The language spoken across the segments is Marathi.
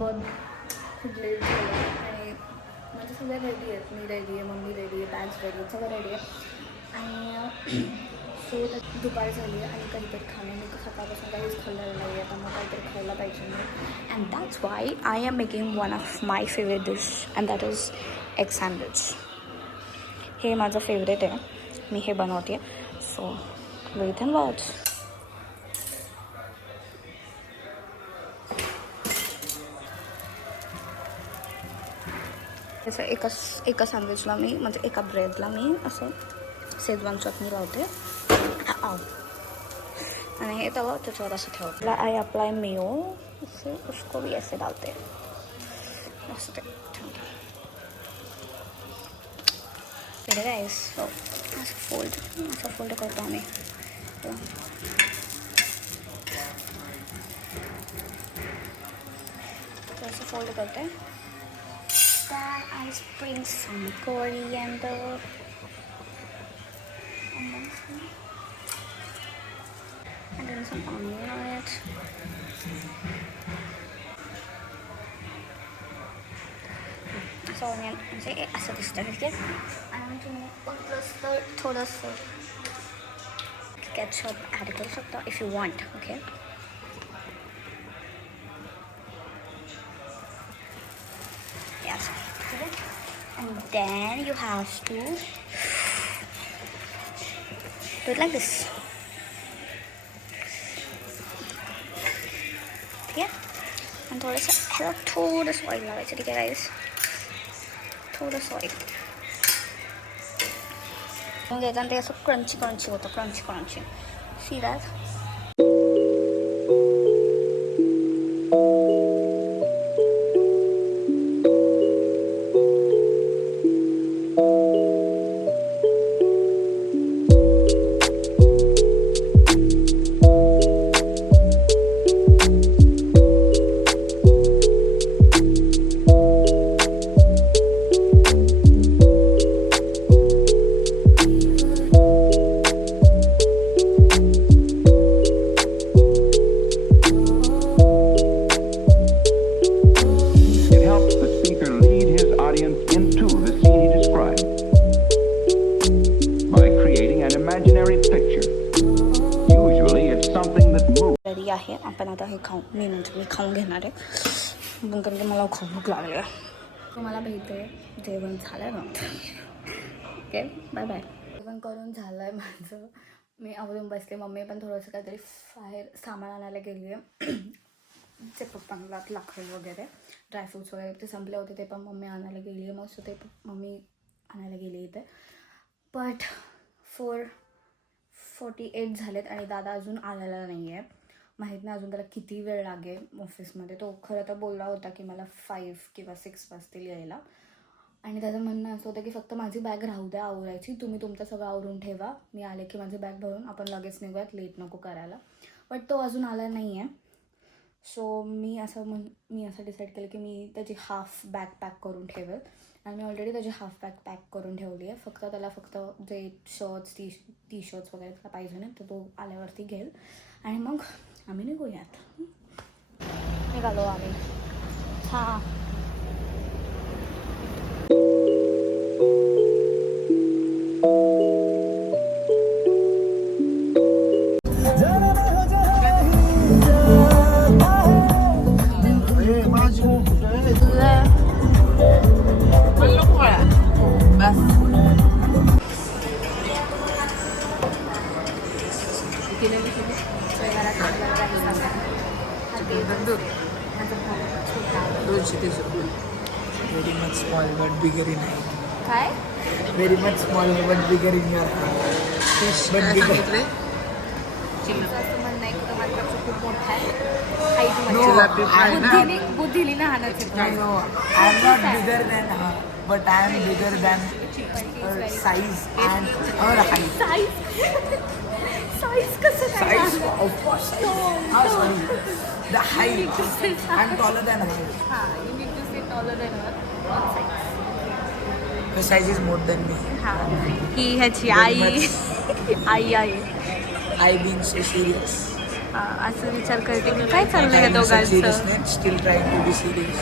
बहुत खूप लेट झालं आणि म्हणजे सगळे रेडी आहेत. मी रेडी आहे, मम्मी रेडी आहे, बॅग्स रेडी आहेत, सगळं रेडी आहे. आणि सो दुपार झाली आणि काहीतरी खाणं मी सकाळपासून काहीच खाल्लेलं नाही आहे, त्यामुळे काहीतरी खायला पाहिजे नाही. And that's why I am making one of my favourite dish and that is egg sandwich. हे माझं फेवरेट आहे, मी हे बनवते. So wait and watch. तसं एका सँडविचला मी म्हणजे एका ब्रेडला मी असं शेजवान चटणी लावते आणि हे तवा त्याच्यावर असं ठेवते. आय अप्लाय मेयो उससे उसको भी ऐसे डालते मस्त ठेवते. गाइस सो असं फोल्ड करतो आम्ही. असं फोल्ड करते. Then I sprinkle some coriander and then some onion on it. So onion म्हणजे असं दिसतं ठीक आहे. आणि तुम्ही थोडंसं केचप ॲड करू शकता if you want. Okay. Yes. And then you have to do it like this. ठीक आहे. आणि थोडंसं ऑइल लावायचं. ठीक आहे गाईस, थोडंसं ऑइल मग याच्यानंतर असं क्रंची होतं. Crunchy see that. रेडी आहे. आपण आता हे मी खाऊन घेणार आहे पण कारण की मला खूप भूक लागली आहे. तुम्हाला भेटते जेवण झालं आहे ना. Okay bye bye. जेवण करून झालं आहे माझं. मी आवरून बसले. मम्मी पण थोडंसं काहीतरी बाहेर सामान आणायला गेली आहे. ते पप्पांना लाकड वगैरे ड्रायफ्रूट्स वगैरे ते संपले होते ते पण मम्मी आणायला गेली आहे. मग ते मम्मी आणायला गेली इथे. बट 4:48 झालेत आणि दादा अजून आलेला नाही आहे. माहीत नाही अजून त्याला किती वेळ लागेल ऑफिसमध्ये. तो खरं तर बोलला होता की मला 5 किंवा 6 वाजतील यायला. आणि त्याचं म्हणणं असं होतं की फक्त माझी बॅग राहू द्या आवरायची, तुम्ही तुमचं सगळं आवरून ठेवा, मी आले की माझी बॅग भरून आपण लगेच निघूयात, लेट नको करायला. बट तो अजून आला नाही आहे. सो मी असं डिसाईड केलं की मी त्याची हाफ बॅग पॅक करून ठेवेल. आणि मी ऑलरेडी त्याची हाफ बॅग पॅक करून ठेवली आहे. फक्त जे शर्ट्स टी शर्ट्स वगैरे त्याला पाहिजे ना तर तो आल्यावरती घेईल आणि मग आम्ही निघूयात. निघालो आम्ही. हां Very much small but bigger in height. काय Very much small but bigger in your height. But bigger. असं म्हणणं आहे की माझ्यापेक्षा खूप मोठा आहे No, हाईट. बुद्धीने लहानच I know. I am not bigger than her, but I am bigger than her size and her height. Size कसं काय? Size, of course. Oh, sorry. The height. I am taller than her. हां, you need to say taller than her, not size. Her size is more than me. हां, ही ह्याची आई. I being so serious. असं विचार करते की काय चाललंय या दोघांचं. Still trying to be serious.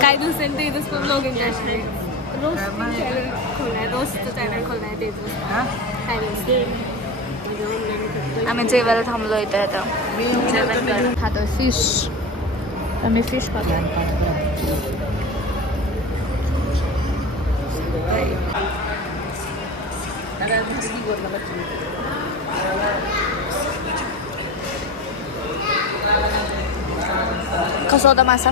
काय दिवसेल ते इथंच पण ब्लॉगिंग करणार. रोज चॅनल खोलणार, रोजचं चॅनल खोलणार तेच. आम्ही जेवायला थांबलो इथे आता. जेवण खातो फिश. आम्ही फिश खातो. कसा होता मासा?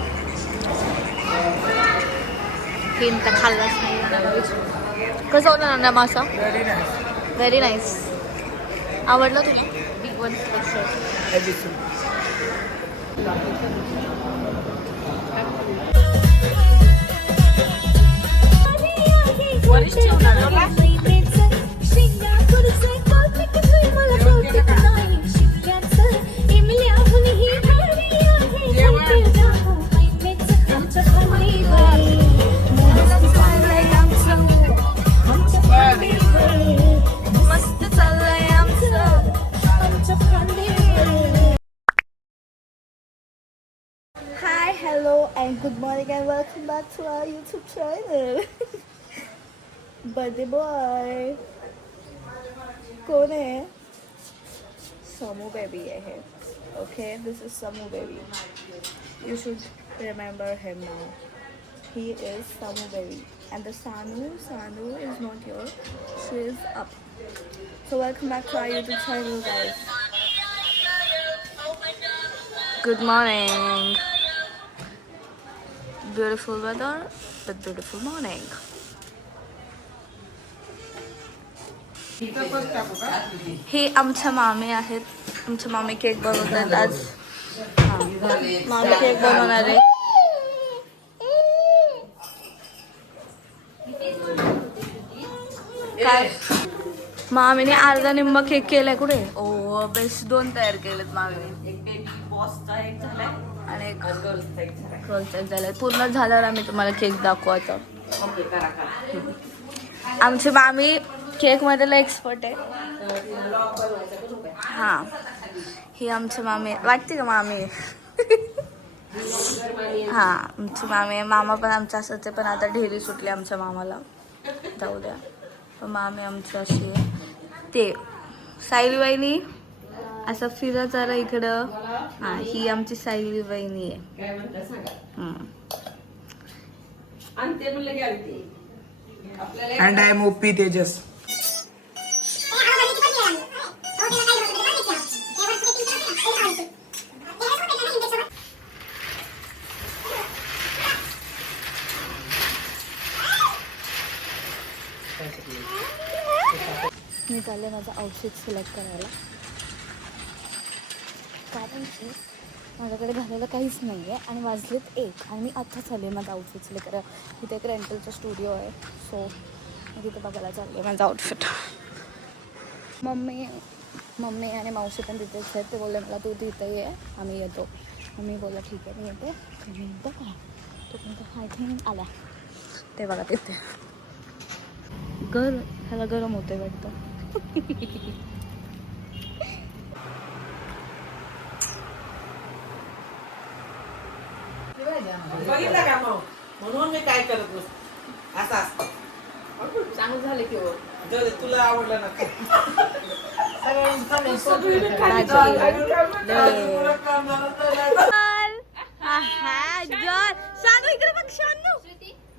तीन तर खाल्लाच नाही. कसं होतं नंदा मासा? Very nice. आवडलं तुला? बिग वन मस्त चाललंय आमचं. Hi, hello, and good morning, and welcome back to our YouTube channel. Birthday boy. कौन है? Samu baby है. Okay, this is Samu baby. You should remember him now. He is Samu baby, and the Sanu is not here. She is up. So welcome back to our YouTube channel, guys. Good morning. Beautiful weather, but beautiful morning. हे आमच्या मामी आहेत. आमच्या मामी केक बनवतात आज. मामी केक बनवणार आहे. काय मामीने अर्धा निम्मा केक केलाय. कुठे? ओ बेस्ट 2 तयार केलेत मामीने. एक बेबी बॉसचा एक झालाय आणि एक गर्ल्सचा एक झालाय. पूर्ण झाल्यावर आम्ही तुम्हाला केक दाखवतो. आमची मामी केक मध्ये एक्सपर्ट आहे. हा, ही आमची मामी वाटते का मामी? हा, आमची मामी आहे. मामा पण आमच्या असंच आहे, पण आता ढेरी सुटली आमच्या मामाला. जाऊ द्या. पण मामी आमची अशी आहे. ते सायली वहिनी असं फिरत जरा इकडं. हा, ही आमची सायली वहिनी आहे. And I am OP Tejas. मी चालले माझं आउटफिट सिलेक्ट करायला, कारण की माझ्याकडे घालायला काहीच नाही आहे आणि वाजलेत 1 आणि मी आत्ता चालले माझं आउटफिट सिलेक्ट करायला. तिथे एक रेंटलचा स्टुडिओ आहे, सो मी तिथे बघायला चालले आहे माझं आउटफिट. मम्मी आणि मावशी पण तिथेच आहेत. ते बोलले मला तू तिथे ये, आम्ही येतो. मम्मी बोलला ठीक आहे मी येते. मी बघा तो कोणता आय थिंक आला ते बघा तिथे. ह्याला गरम होते वाटतं. बघितलं का मग? म्हणून मी काय करत नसतो. असं असतं. चांगलं झालं की हो. तुला आवडलं ना काय?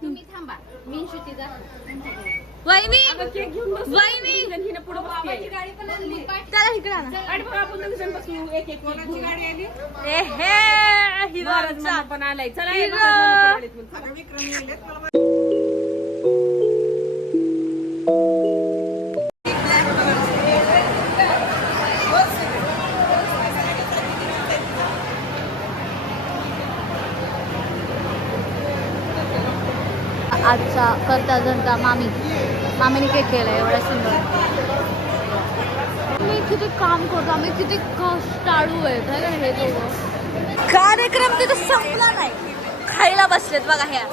तुम्ही थांबा, मी श्रुती जातो. वहिनी केक घेऊन बसू. वहिनी पुढे बसली गाडी पण आणली. त्याला इकडे आणा. गाडी बघा, आपण दोघी जण बसू. एक एक कोणाची गाडी आली? ए हे हिरो पण आलाय. चला आजचा करता जनता मामीने केक केला एवढा सुंदर. मी किती काम करतो, आम्ही किती कष्टाळू आहेत हे दोघं. कार्यक्रम तिथे संपला नाही, खायला बसलेत बघा ह्या.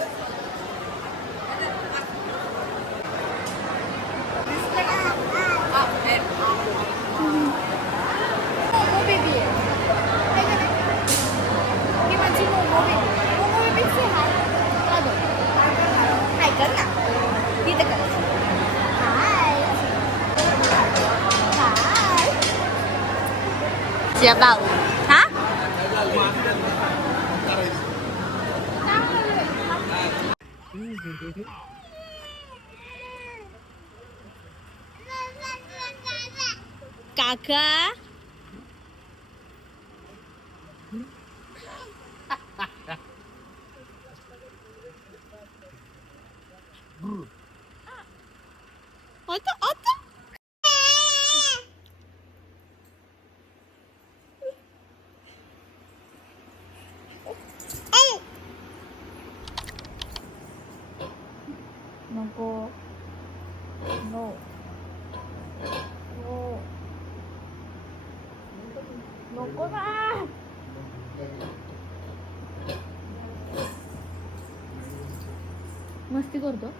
बेबी आहे जबाव हा काका आता आता नको नो नको ना मस्ती करतो